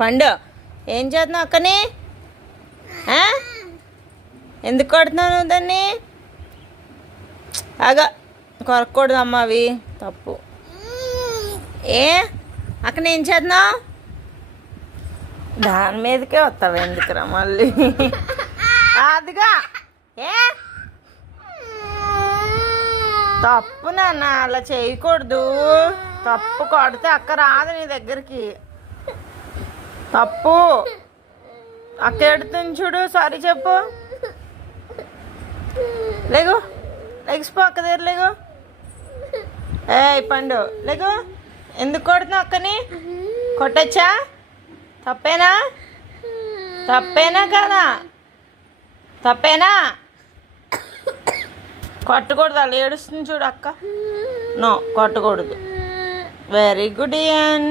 పండు ఏం చేస్తున్నావు అక్కని? ఎందుకు కొడుతున్నావు నువ్వు దాన్ని? అగా కొరకూడదమ్మా, అవి తప్పు. ఏ అక్కడ ఏం చేస్తున్నావు? దాని మీదకే వస్తావు ఎందుకురా మళ్ళీ? అదిగా ఏ తప్పు నాన్న, అలా చేయకూడదు. తప్పు కొడితే అక్క రాదు నీ దగ్గరికి. తప్పు. అక్క ఎడుతుంది చూడు, సారీ చెప్పు. లేగు లెగిసిపో, అక్క దగ్గర లేగు. ఏ పండు లేగు. ఎందుకు కొడుతున్నావు అక్కని? కొట్టచ్చా? తప్పేనా? తప్పేనా కదా? తప్పేనా? కొట్టకూడదు, అలా ఏడుస్తుంది చూడు అక్క. నో, కొట్టకూడదు. Very good ఇయన్.